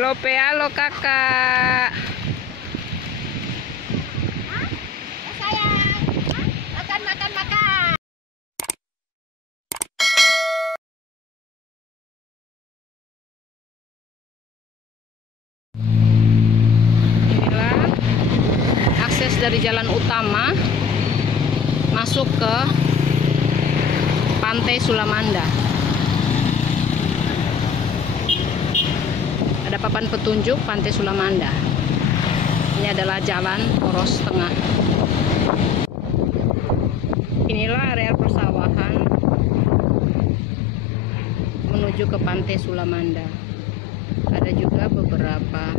Lope, halo kakak. Sayang, makan. Inilah akses dari jalan utama masuk ke Pantai Sulamanda. Ada papan petunjuk Pantai Sulamanda. Ini adalah jalan poros tengah. Inilah area persawahan menuju ke Pantai Sulamanda. Ada juga beberapa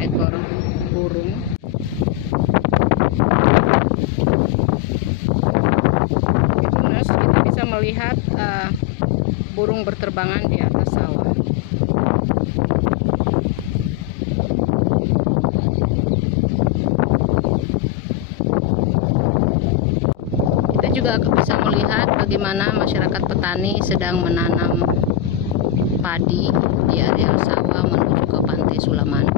ekor burung. Kita bisa melihat burung berterbangan di atas sawah. Kita juga bisa melihat bagaimana masyarakat petani sedang menanam padi di area sawah menuju ke Pantai Sulamanda.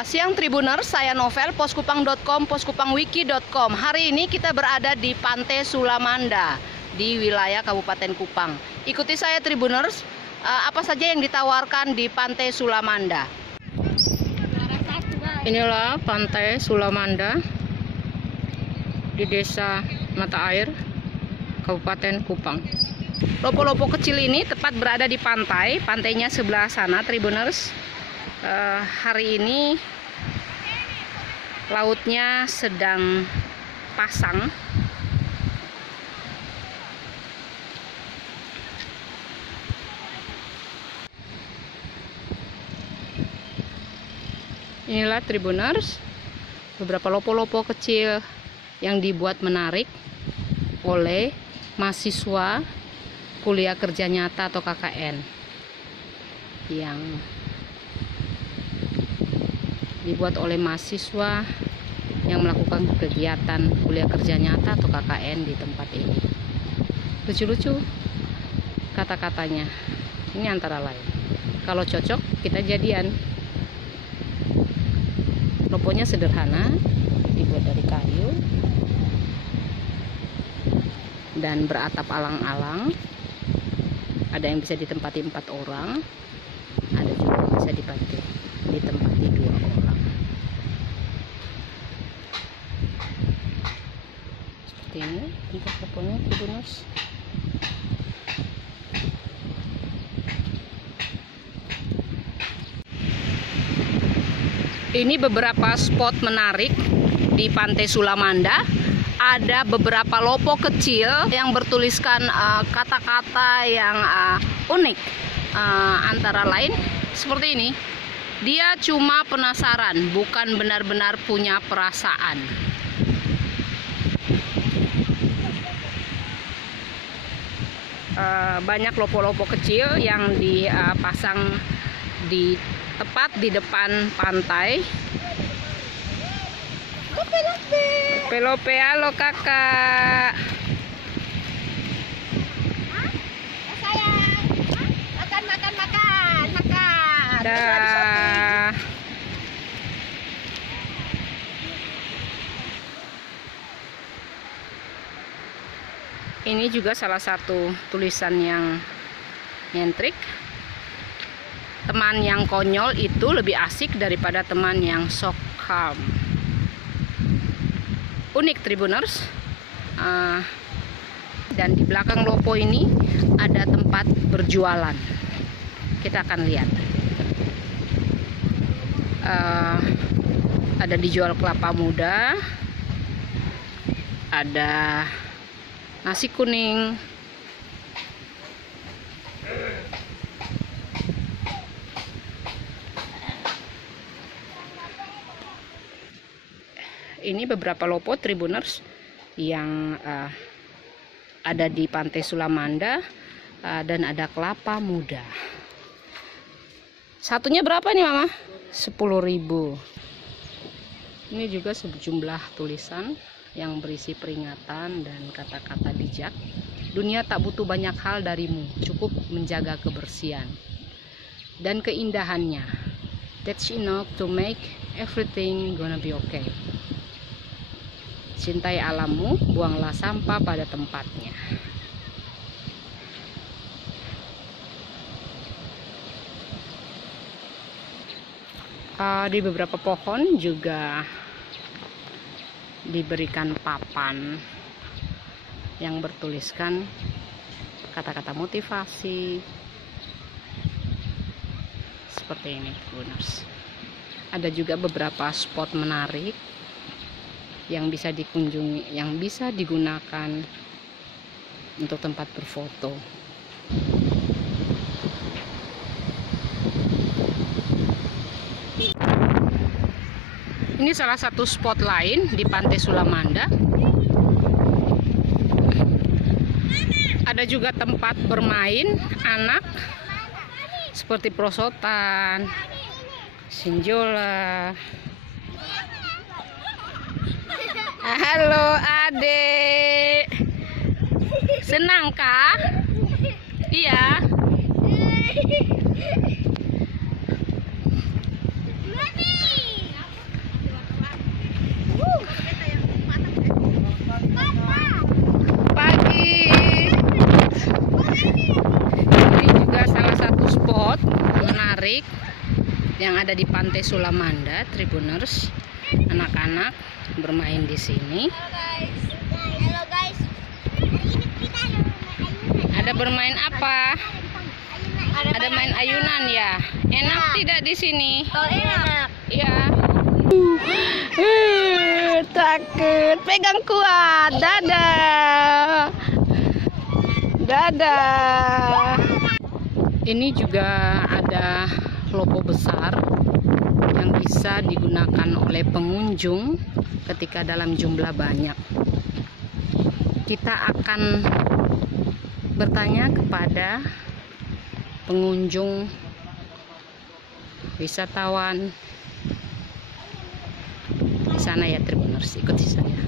Siang Tribuners, saya Novel, poskupang.com, poskupangwiki.com. Hari ini kita berada di Pantai Sulamanda di wilayah Kabupaten Kupang. Ikuti saya Tribuners, apa saja yang ditawarkan di Pantai Sulamanda. Inilah Pantai Sulamanda di Desa Mata Air, Kabupaten Kupang. Lopo-lopo kecil ini tepat berada di pantai. Pantainya sebelah sana Tribuners. Hari ini lautnya sedang pasang. Inilah Tribuners, beberapa lopo-lopo kecil yang dibuat menarik oleh mahasiswa kuliah kerja nyata atau KKN yang dibuat oleh mahasiswa yang melakukan kegiatan kuliah kerja nyata atau KKN di tempat ini. Lucu-lucu kata-katanya. Ini antara lain, kalau cocok kita jadian. Loponya sederhana, dibuat dari kayu dan beratap alang-alang. Ada yang bisa ditempati 4 orang, ada juga yang bisa ditempati 2 orang. Seperti ini untuk loponya Tribuners. Ini beberapa spot menarik di Pantai Sulamanda. Ada beberapa lopo kecil yang bertuliskan kata-kata yang unik. Antara lain seperti ini. Dia cuma penasaran, bukan benar-benar punya perasaan. Banyak lopo-lopo kecil yang dipasang tepat di depan pantai. Lope, halo kakak. Sayang, makan. Dah. Ini juga salah satu tulisan yang nyentrik. Teman yang konyol itu lebih asik daripada teman yang sok calm. Unik Tribuners. Dan di belakang lopo ini ada tempat berjualan. Kita akan lihat. Ada dijual kelapa muda, ada nasi kuning, ini beberapa lopo Tribuners yang ada di Pantai Sulamanda, dan ada kelapa muda. Satunya berapa nih Mama? 10.000. Ini juga sejumlah tulisan yang berisi peringatan dan kata-kata bijak. Dunia tak butuh banyak hal darimu, cukup menjaga kebersihan. dan keindahannya. That's enough to make everything gonna be okay. Cintai alammu, buanglah sampah pada tempatnya. Di beberapa pohon juga diberikan papan yang bertuliskan kata-kata motivasi seperti ini, Tribuners. Ada juga beberapa spot menarik yang bisa dikunjungi, yang bisa digunakan untuk tempat berfoto. Ini salah satu spot lain di Pantai Sulamanda. Ada juga tempat bermain anak seperti prosotan, sinjola. Halo Adek, senang kah? Iya. Pagi. Ini juga salah satu spot menarik yang ada di Pantai Sulamanda, Tribuners. Anak-anak bermain di sini. Halo guys. Ada bermain apa? Ada main ayunan ya. Enak tidak di sini? Oh, enak. Iya. Takut. Pegang kuat. Dadah. Dadah. Ini juga ada logo besar yang bisa digunakan oleh pengunjung ketika dalam jumlah banyak. Kita akan bertanya kepada pengunjung, wisatawan di sana ya, Tribuners. Ikuti saya.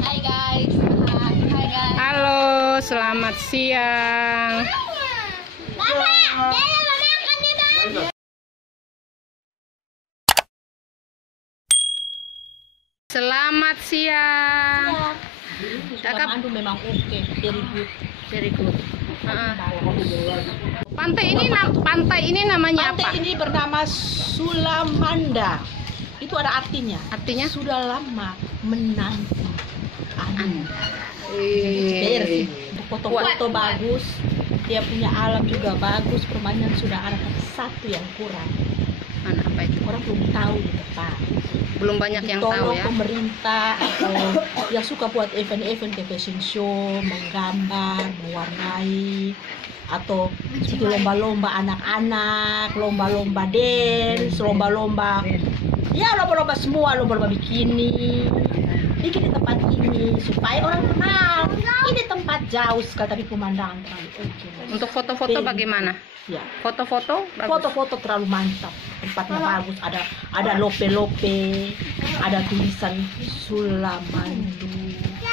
Hai guys. Hai guys. Halo, selamat siang. Selamat siang. Kakak memang oke, very good. Pantai ini namanya apa? Pantai ini bernama Sulamanda. Itu ada artinya. Artinya? Sudah lama menanti Anda. Eh, Foto-foto bagus. Dia punya alam juga bagus. Permainan sudah ada, tapi satu yang kurang. mana apa itu? Orang belum tahu di depan. Belum banyak yang tahu Tolong ya. pemerintah atau yang suka buat event-event kayak fashion show, menggambar, mewarnai, atau itu lomba-lomba anak-anak, lomba-lomba dance, lomba-lomba semua, lomba-lomba bikini. Bikin di tempat ini supaya orang kenal. Ini tempat jauh sekali tapi pemandangan terlalu oke. Untuk foto-foto bagaimana? Ya. Foto-foto bagus. Foto-foto terlalu mantap, tempatnya bagus, ada lope-lope, ada tulisan Sulamandu,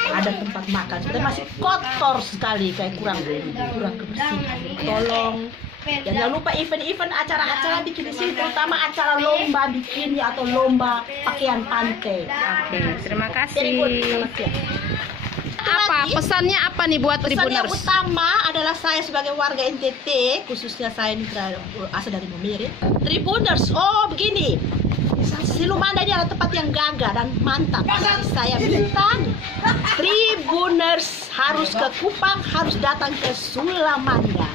ada tempat makan. Tapi masih kotor sekali, kayak kurang kebersihan. Tolong, jangan lupa event-event acara-acara bikin di sini, terutama acara lomba bikini atau lomba pakaian pantai. Oke, terima Very good. kasih. Selamat siang. Apa pesannya apa nih buat Pesan yang Tribuners? utama adalah saya sebagai warga NTT, khususnya saya ini asal dari Momere. Tribuners, oh begini, Sulamanda ini adalah tempat yang gagah dan mantap. Jadi saya minta Tribuners harus ke Kupang, harus datang ke Sulamanda.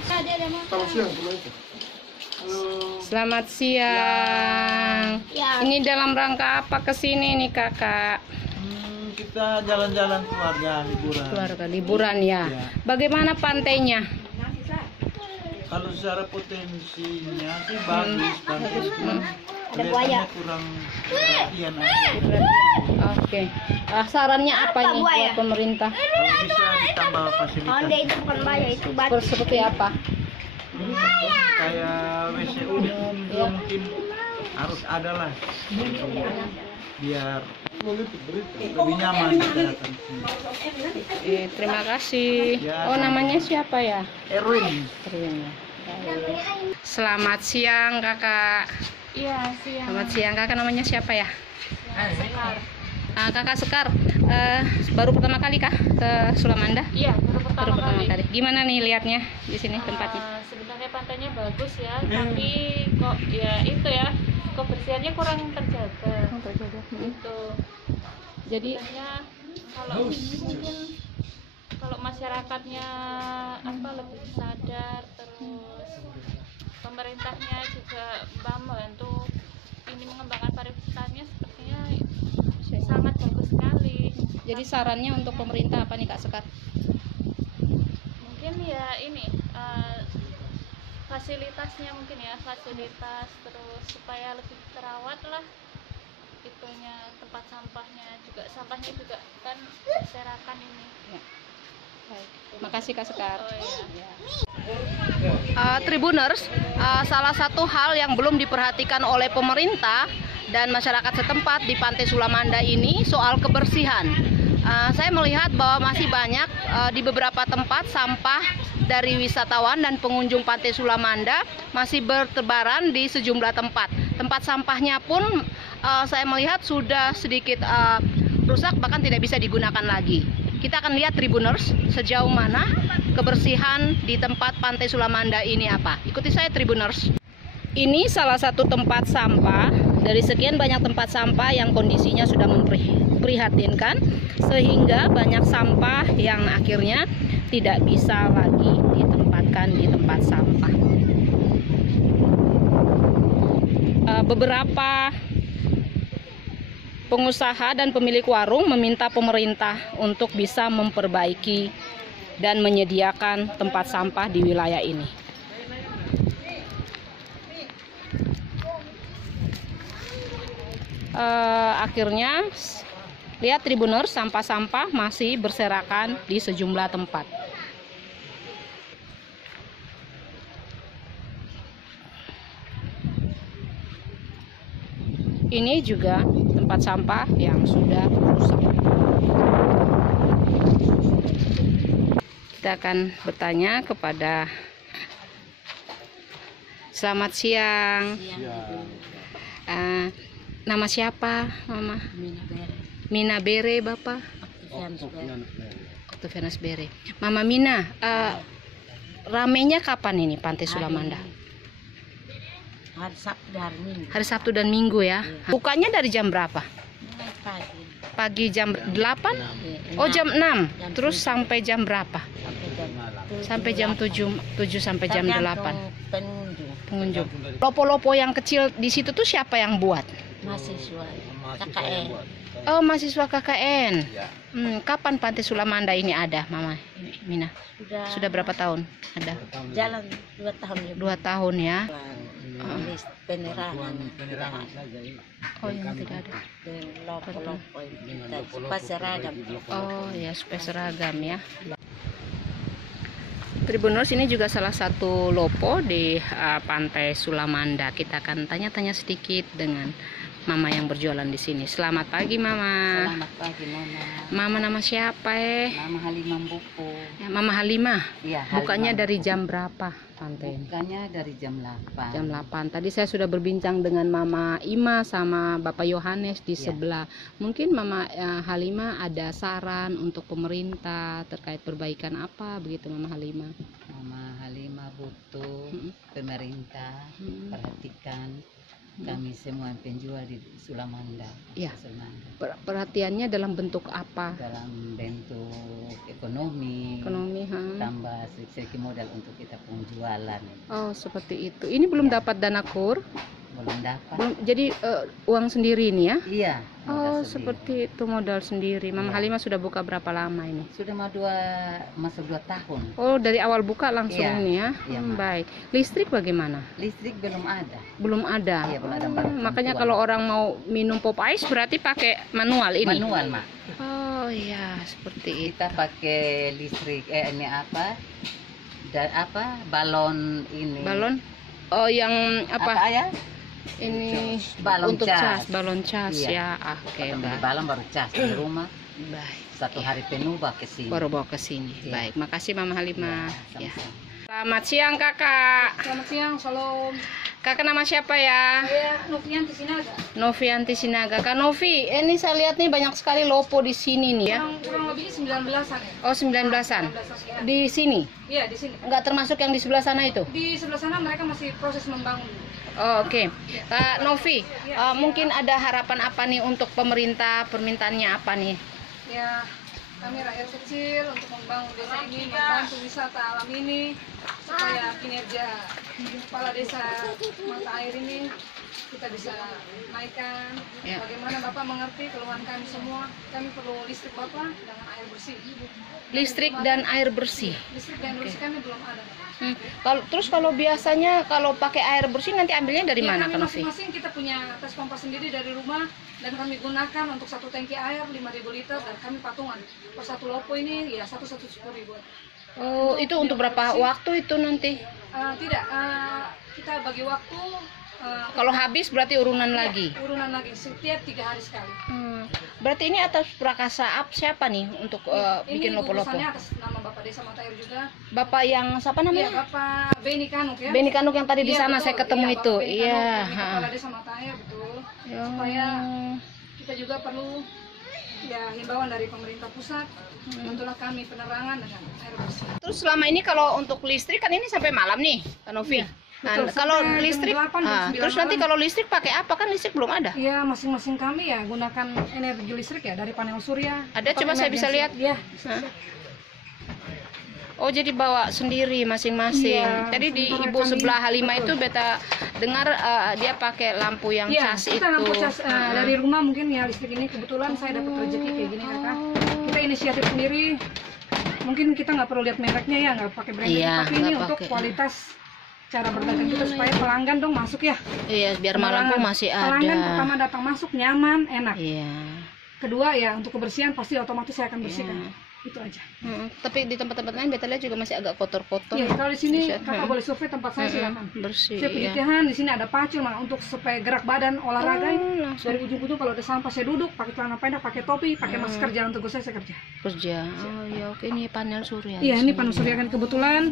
Selamat siang. Ya. Ini dalam rangka apa kesini nih kakak? Kita jalan-jalan Keluarga liburan ya. Ya. Bagaimana pantainya? Kalau secara potensinya sih bagus, bagus. buaya. Kelihatannya kurang perhatian aja. Oke. Sarannya apa nih buat pemerintah? Kalau bisa ditambah fasilitas itu bukan buaya, itu batu. Seperti apa? kayak WC umum juga mungkin harus ada lah biar Lebih nyaman kita datang sini. Terima kasih. Oh, namanya siapa ya? Erwin. Erwin ya. Selamat siang kakak. Iya, siang. Selamat siang kakak, namanya siapa ya? Sekar. Kakak Sekar, baru pertama kali kah ke Sulamanda? Iya, baru Baru pertama kali. Gimana nih lihatnya di sini tempatnya? Sebenarnya pantainya bagus ya, tapi kok ya itu ya, kebersihannya kurang terjaga. Gitu. Jadi Sebenarnya kalau mungkin kalau masyarakatnya lebih sadar, terus pemerintahnya juga membantu ini mengembangkan pariwisatanya, sepertinya sangat bagus sekali. Jadi sarannya untuk pemerintah apa nih Kak Sekar? Mungkin ya ini fasilitasnya mungkin ya, fasilitas, terus supaya lebih terawat lah itunya, tempat sampahnya juga kan berserakan ini. Ya. Baik. Makasih Kak Sekar. Oh iya. Tribuners, salah satu hal yang belum diperhatikan oleh pemerintah dan masyarakat setempat di Pantai Sulamanda ini soal kebersihan. Saya melihat bahwa masih banyak di beberapa tempat sampah dari wisatawan dan pengunjung Pantai Sulamanda masih bertebaran di sejumlah tempat. Tempat sampahnya pun saya melihat sudah sedikit rusak, bahkan tidak bisa digunakan lagi. Kita akan lihat Tribuners sejauh mana kebersihan di tempat Pantai Sulamanda ini apa. Ikuti saya Tribuners. Ini salah satu tempat sampah dari sekian banyak tempat sampah yang kondisinya sudah memprihatinkan, sehingga banyak sampah yang akhirnya tidak bisa lagi ditempatkan di tempat sampah. Beberapa pengusaha dan pemilik warung meminta pemerintah untuk bisa memperbaiki dan menyediakan tempat sampah di wilayah ini. Akhirnya lihat Tribuners, sampah-sampah masih berserakan di sejumlah tempat. Ini juga tempat sampah yang sudah rusak. Kita akan bertanya kepada selamat siang. Nama siapa, Mama? Mina Bere, Bapak? Oktavianus Bere. Mama Mina, ramenya kapan ini Pantai Sulamanda? Hari Sabtu dan hari Minggu. Hari Sabtu dan Minggu ya. Bukanya dari jam berapa? Pagi. Pagi jam 8? Oh, jam 6. Terus sampai jam berapa? Sampai jam 7 sampai jam 8. Pengunjung. Lopo-lopo yang kecil di situ tuh siapa yang buat? Mahasiswa KKN. Oh, mahasiswa KKN. Kapan Pantai Sulamanda ini ada, Mama Mina? Sudah berapa tahun ada? Jalan 2 tahun ya. 2 tahun ya. Penerangan. Oh, yang tidak ada. Lopo-lopo supaya seragam. Oh ya, supaya seragam ya. Tribuners, ini juga salah satu lopo di Pantai Sulamanda. Kita akan tanya-tanya sedikit dengan Mama yang berjualan di sini. Selamat pagi, Mama. Selamat pagi, Nona. Mama nama siapa Mama Halimah Buku. Ya, Mama Halimah. Iya, Bukanya dari jam berapa pantai ini? Bukanya dari jam 8. Jam 8. Tadi saya sudah berbincang dengan Mama Ima sama Bapak Yohanes di sebelah. Mungkin Mama Halimah ada saran untuk pemerintah terkait perbaikan apa begitu, Mama Halimah? Mama Halimah butuh pemerintah perhatikan kami semua penjual di Sulamanda. Ya. Sulamanda. Perhatiannya dalam bentuk apa? Dalam bentuk ekonomi, tambah segi modal untuk kita penjualan. Oh, seperti itu. Ini belum dapat dana KUR? Belum dapat. Jadi uang sendiri ini ya? Iya. Oh, seperti itu, modal sendiri. Mama Halimah sudah buka berapa lama ini? Sudah masuk 2 tahun. Oh, dari awal buka langsung ini ya? Iya, baik. Listrik bagaimana? Listrik belum ada. Belum ada. Iya, belum ada. Makanya kalau orang mau minum pop ice berarti pakai manual ini? Manual, Mak. Oh iya, seperti itu. Kita pakai listrik ini apa? Dan balon ini. Balon? Oh, yang apa? Ya? Ini Balon untuk cas. balon cas Iya. ya. Oke, Ketemu di baik. Balam baru cas di rumah. Baik. 1 hari penuh bawa ke sini. Baru bawa ke sini. Iya. Baik, makasih Mama Halimah. Ya, Ya. sama-sama. Selamat siang Kakak. Selamat siang, salam. Kakak nama siapa ya? Saya Novianti Sinaga. Novianti Sinaga. Kak Novi, ini saya lihat nih banyak sekali lopo di sini nih ya. Kurang lebih 19-an ya. Oh, 19-an. 19-an ya. Di sini? Iya, di sini. Enggak termasuk yang di sebelah sana itu? Di sebelah sana mereka masih proses membangun. Oh, oke. Kak Novi, mungkin ada harapan apa nih untuk pemerintah? Permintaannya apa nih? Ya, kami rakyat kecil untuk membangun desa ini, membantu wisata alam ini supaya kinerja kepala desa Mata Air ini kita bisa naikkan. Ya. Bagaimana Bapak mengerti keluhan kami semua? Kami perlu listrik Bapak dengan air bersih. Listrik dan air bersih. Listrik dan air bersih kami belum ada. Kalau biasanya kalau pakai air bersih nanti ambilnya dari Ya, mana, kami Kak Novi? masing-masing kita punya tes pompa sendiri dari rumah dan kami gunakan untuk 1 tangki air 5.000 liter dan kami patungan per 1 lopo ini ya 10.000. Oh, itu untuk berapa waktu itu nanti? Tidak, kita bagi waktu Kalau habis berarti urunan lagi. urunan lagi setiap 3 hari sekali. Berarti ini atas prakasa siapa nih untuk bikin Ini lopo-lopo? gugusannya atas nama Bapak Desa Mata Air juga. Bapak yang siapa Iya, namanya? Bapak Beni Kanuk ya. Beni Kanuk yang tadi di Iya, sana betul. saya ketemu Iya, itu. Bapak Beni Iya. Kanuk, ini Kepala Desa Mata Air betul. Ya. Supaya kita juga perlu ya himbauan dari pemerintah pusat. Bantulah kami penerangan dengan air bersih. Terus selama ini kalau untuk listrik kan ini sampai malam nih, Kak Novi. Nah, betul. kalau Sampai jam listrik, 8, jam 9 terus nanti malam. kalau listrik pakai apa? Kan listrik belum ada. Iya, masing-masing kami ya gunakan energi listrik ya dari panel surya. Ada, Atau coba saya bisa lihat. emergency. Iya. Hah? Oh, jadi bawa sendiri masing-masing. Iya, Tadi di sementara ibu kami- sebelah Halimah betul. itu beta dengar dia pakai lampu yang Iya, cas kita itu. lampu cas dari rumah mungkin ya listrik ini kebetulan saya dapat rezeki kayak gini kakak. Kita inisiatif sendiri. Mungkin kita nggak perlu lihat mereknya ya, nggak pakai brand Iya, tapi ini nggak untuk pakai. kualitas cara berdagang kita supaya pelanggan dong masuk ya. Iya, biar malam pun masih ada. Pelanggan pertama datang masuk nyaman, enak. Iya. Kedua ya untuk kebersihan pasti otomatis saya akan bersihkan. Iya. Itu aja. Tapi di tempat-tempat lain beta lihat juga masih agak kotor-kotor. Iya, kalau di sini Bisa, kakak boleh survei tempat saya silakan. bersih. Saya Iya. penelitian di sini ada pacul mah untuk supaya gerak badan olahraga. Langsung Dari ujung-ujung kalau ada sampah saya duduk pakai celana pendek, pakai topi, pakai masker jalan teguh saya kerja. kerja. Oh ya, oke, ini panel surya. Iya, di ini sini. panel surya kan kebetulan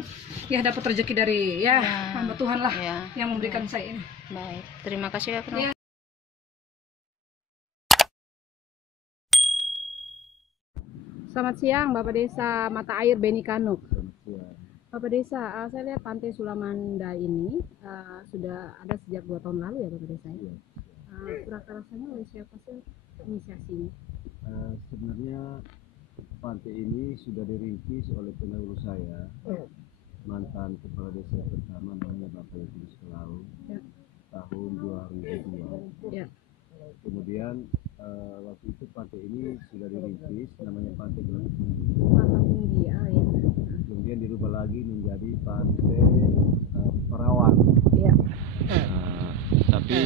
ya dapat rezeki dari ya hamba Tuhan lah Ya, yang memberikan saya ini. baik. Terima kasih ya, Kak. Iya. Selamat siang, Bapak Desa Mata Air Beni Kanuk. Bapak Desa, saya lihat Pantai Sulamanda ini sudah ada sejak 2 tahun lalu ya, Bapak Desa. Prakarsanya oleh siapa sih inisiasinya? Sebenarnya pantai ini sudah dirintis oleh pendahulu saya, mantan kepala desa pertama namanya Bapak Yusuf Kelau, Ya. tahun 2002. Ya. Kemudian waktu itu pantai ini sudah dirintis namanya Pantai Gelang Tinggi. Pantai Tinggi, ya. Kemudian dirubah lagi menjadi Pantai Perawan. Ya. Tapi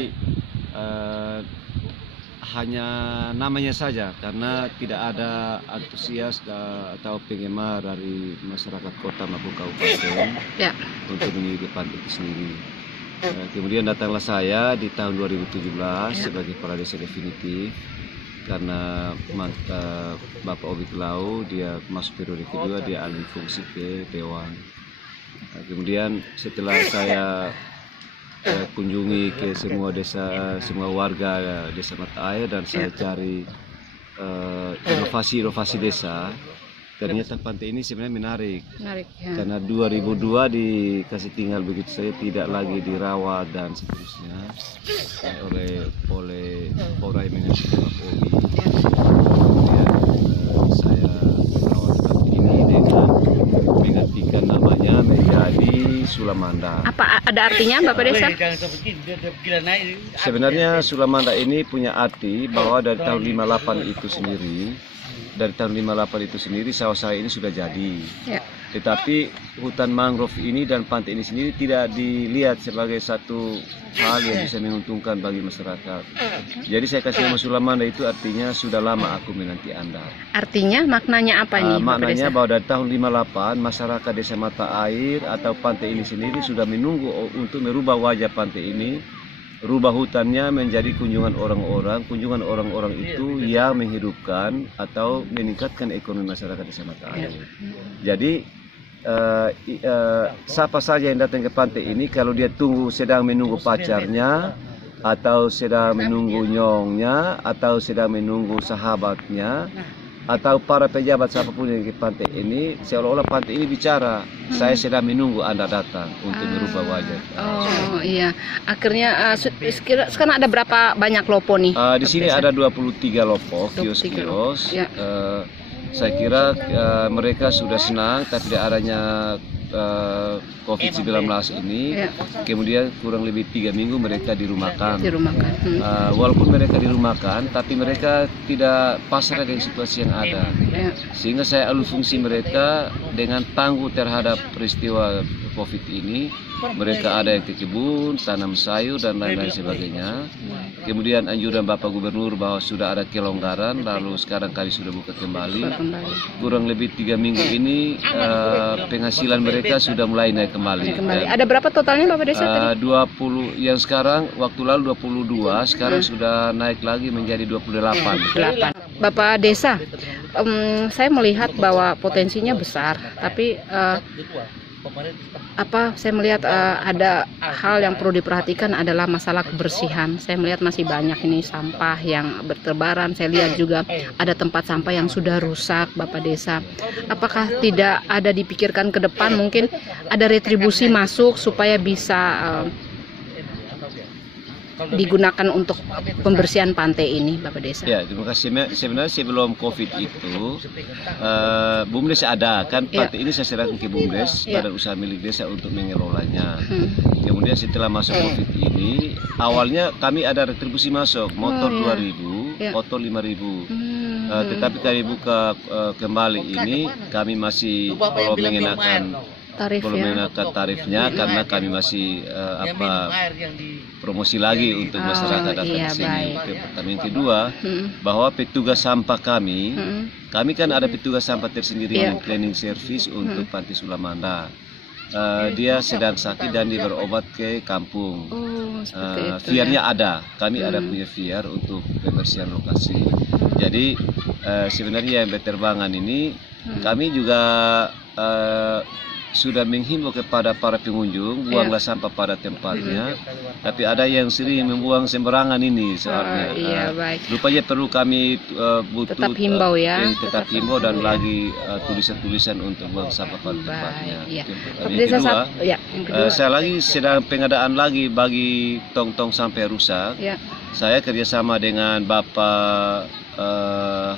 hanya namanya saja karena tidak ada antusias atau penggemar dari masyarakat kota maupun kabupaten Ya. untuk menyelidiki pantai itu sendiri. Kemudian datanglah saya di tahun 2017 sebagai kepala desa definitif karena Bapak Obi Kelau dia masuk periode kedua, dia alih fungsi ke Dewan. Kemudian setelah saya kunjungi ke semua desa, semua warga desa Mata Air dan saya cari inovasi-inovasi desa, ternyata pantai ini sebenarnya menarik. Menarik ya. Karena 2002 dikasih tinggal begitu saja, tidak lagi dirawat dan seterusnya oleh Polres Pak Obi. Kemudian saya merawat pantai ini dengan menggantikan namanya menjadi Sulamanda. Apa ada artinya, Bapak Desa? Sebenarnya Sulamanda ini punya arti bahwa dari tahun 58 itu sendiri, sawah-sawah ini sudah jadi. Ya. Tetapi hutan mangrove ini dan pantai ini sendiri tidak dilihat sebagai satu hal yang bisa menguntungkan bagi masyarakat. Jadi saya kasih nama Sulamanda itu artinya sudah lama aku menanti Anda. Artinya maknanya apa nih, Bapak Maknanya Desa? bahwa dari tahun 58 masyarakat desa Mata Air atau pantai ini sendiri sudah menunggu untuk merubah wajah pantai ini rubah hutannya menjadi kunjungan orang-orang. Kunjungan orang-orang itu yang menghidupkan atau meningkatkan ekonomi masyarakat Desa Mata Air. Jadi siapa saja yang datang ke pantai ini, kalau dia sedang menunggu pacarnya, atau sedang menunggu nyongnya, atau sedang menunggu sahabatnya, atau para pejabat siapapun yang ke pantai ini, seolah-olah pantai ini bicara, saya sedang menunggu Anda datang untuk merubah wajah. Oh iya, akhirnya sekarang ada berapa banyak lopo nih? Di sini ada 23 lopo, kios-kios. Ya. Saya kira mereka sudah senang tidak adanya COVID-19 ini. Ya. Kemudian kurang lebih 3 minggu mereka dirumahkan. Walaupun mereka dirumahkan, tapi mereka tidak pasrah dengan situasi yang ada. Ya. Sehingga saya alih fungsi mereka dengan tangguh terhadap peristiwa COVID ini. Mereka ada yang ke kebun, tanam sayur dan lain-lain sebagainya. Kemudian anjuran Bapak Gubernur bahwa sudah ada kelonggaran, lalu sekarang kami sudah buka kembali. Kurang lebih 3 minggu ini penghasilan mereka sudah mulai naik kembali. Ada berapa totalnya Bapak Desa tadi? 20 yang sekarang, waktu lalu 22, sekarang sudah naik lagi menjadi 28. Bapak Desa, saya melihat bahwa potensinya besar, tapi saya melihat ada hal yang perlu diperhatikan adalah masalah kebersihan. Saya melihat masih banyak ini sampah yang berterbaran. Saya lihat juga ada tempat sampah yang sudah rusak, Bapak Desa. Apakah tidak ada dipikirkan ke depan, mungkin ada retribusi masuk supaya bisa digunakan untuk pembersihan pantai ini, Bapak Desa? Ya, terima kasih. Sebenarnya sebelum COVID itu, BUMDes ada, kan pantai ini saya serahkan ke BUMDes, Badan Usaha Milik Desa untuk mengelolanya. Kemudian setelah masuk COVID ini, awalnya kami ada retribusi masuk, motor 2.000, motor 5.000. Tetapi kami buka kembali ini, kami masih belum mengenakan tarifnya karena kami masih promosi lagi untuk masyarakat datang ke sini. Yang kedua, bahwa petugas sampah kami kan ada petugas sampah tersendiri yang cleaning service untuk Pantai Sulamanda. Dia sedang sakit dan dia berobat ke kampung. VR-nya ada, kami ada punya VR untuk pembersihan lokasi. Jadi sebenarnya yang berterbangan ini kami juga sudah menghimbau kepada para pengunjung, buanglah sampah pada tempatnya. Tapi ada yang sering membuang sembarangan ini soalnya. Rupanya perlu kami butuh tetap himbau tetap himbau dan lagi tulisan-tulisan untuk buang sampah pada tempatnya. Yang kedua, saya lagi sedang pengadaan lagi bagi tong-tong sampai rusak. Saya kerjasama dengan Bapak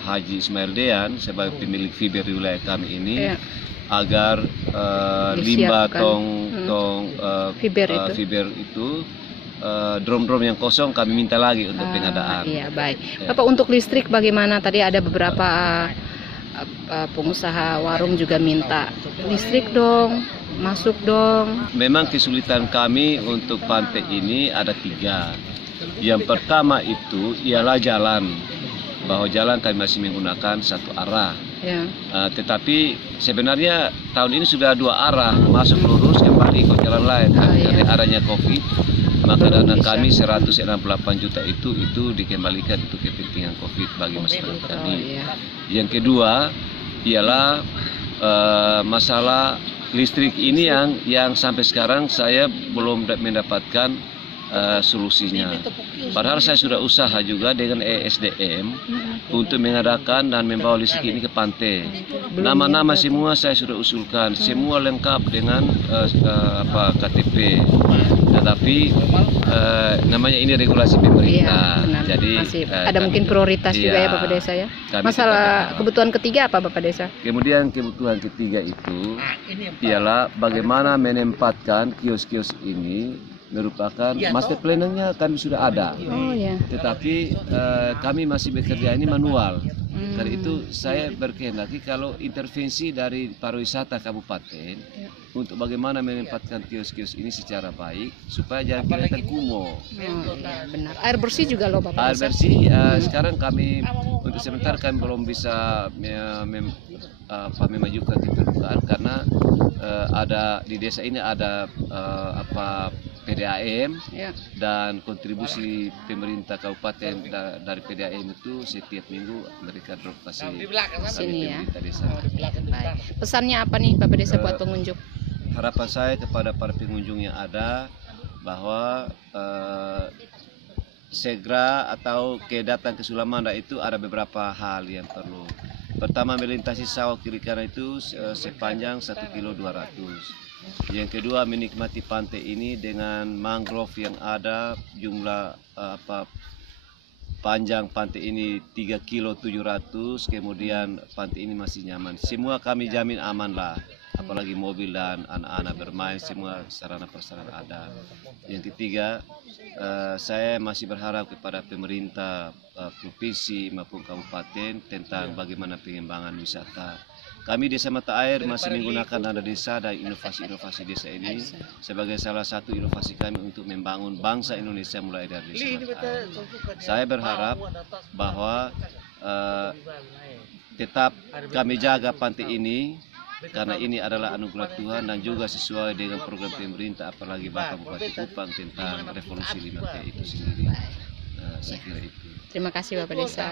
Haji Ismail Dean sebagai pemilik fiber di wilayah kami ini. Agar limbah tong fiber itu drum-drum yang kosong kami minta lagi untuk pengadaan. Iya, baik. Bapak, untuk listrik bagaimana? Tadi ada beberapa pengusaha warung juga minta listrik dong, masuk dong. Memang kesulitan kami untuk pantai ini ada 3. Yang pertama itu ialah jalan. Bahwa jalan kami masih menggunakan satu arah. Tetapi sebenarnya tahun ini sudah 2 arah, masuk lurus kembali ke jalan lain. Karena arahnya COVID, maka dana kami 168 juta itu dikembalikan untuk kepentingan COVID bagi masyarakat tadi. Yang kedua ialah masalah listrik ini yang sampai sekarang saya belum mendapatkan solusinya. Padahal saya sudah usaha juga dengan ESDM untuk mengadakan dan membawa listrik ini ke pantai. Nama-nama semua saya sudah usulkan, semua lengkap dengan KTP. Tetapi namanya ini regulasi pemerintah. Jadi ada mungkin prioritas juga ya Bapak Desa ya. Masalah kebutuhan ketiga apa Bapak Desa? Kemudian kebutuhan ketiga itu ialah bagaimana menempatkan kios-kios ini. Merupakan master plan-nya kami sudah ada, tetapi kami masih bekerja ini manual. Karena itu saya berkehendaki kalau intervensi dari pariwisata kabupaten untuk bagaimana menempatkan kios-kios ini secara baik supaya jangan kelihatan kumuh. Benar. Air bersih juga loh Bapak. Air bersih sekarang kami untuk sementara kami belum bisa memajukan keterbukaan karena ada di desa ini ada PDAM Ya. dan kontribusi pemerintah kabupaten dari PDAM itu setiap minggu mereka drop kasih Sini ya. pemerintah desa. Baik. Pesannya apa nih Bapak Desa buat pengunjung? Harapan saya kepada para pengunjung yang ada bahwa segera atau datang ke Sulamanda itu ada beberapa hal yang perlu. Pertama, melintasi sawah kiri kanan itu sepanjang 1,2 km. Yang kedua, menikmati pantai ini dengan mangrove yang ada, jumlah panjang pantai ini 3,7 km, kemudian pantai ini masih nyaman. Semua kami jamin aman lah, apalagi mobil dan anak-anak bermain, semua sarana prasarana ada. Yang ketiga, saya masih berharap kepada pemerintah provinsi maupun kabupaten tentang bagaimana pengembangan wisata. Kami Desa Mata Air masih menggunakan dana desa dan inovasi-inovasi desa ini sebagai salah satu inovasi kami untuk membangun bangsa Indonesia mulai dari Desa Mata Air. Saya berharap bahwa tetap kami jaga pantai ini karena ini adalah anugerah Tuhan dan juga sesuai dengan program pemerintah, apalagi Bapak Bupati Kupang tentang revolusi 5T itu sendiri. Saya kira itu. Terima kasih Bapak Desa.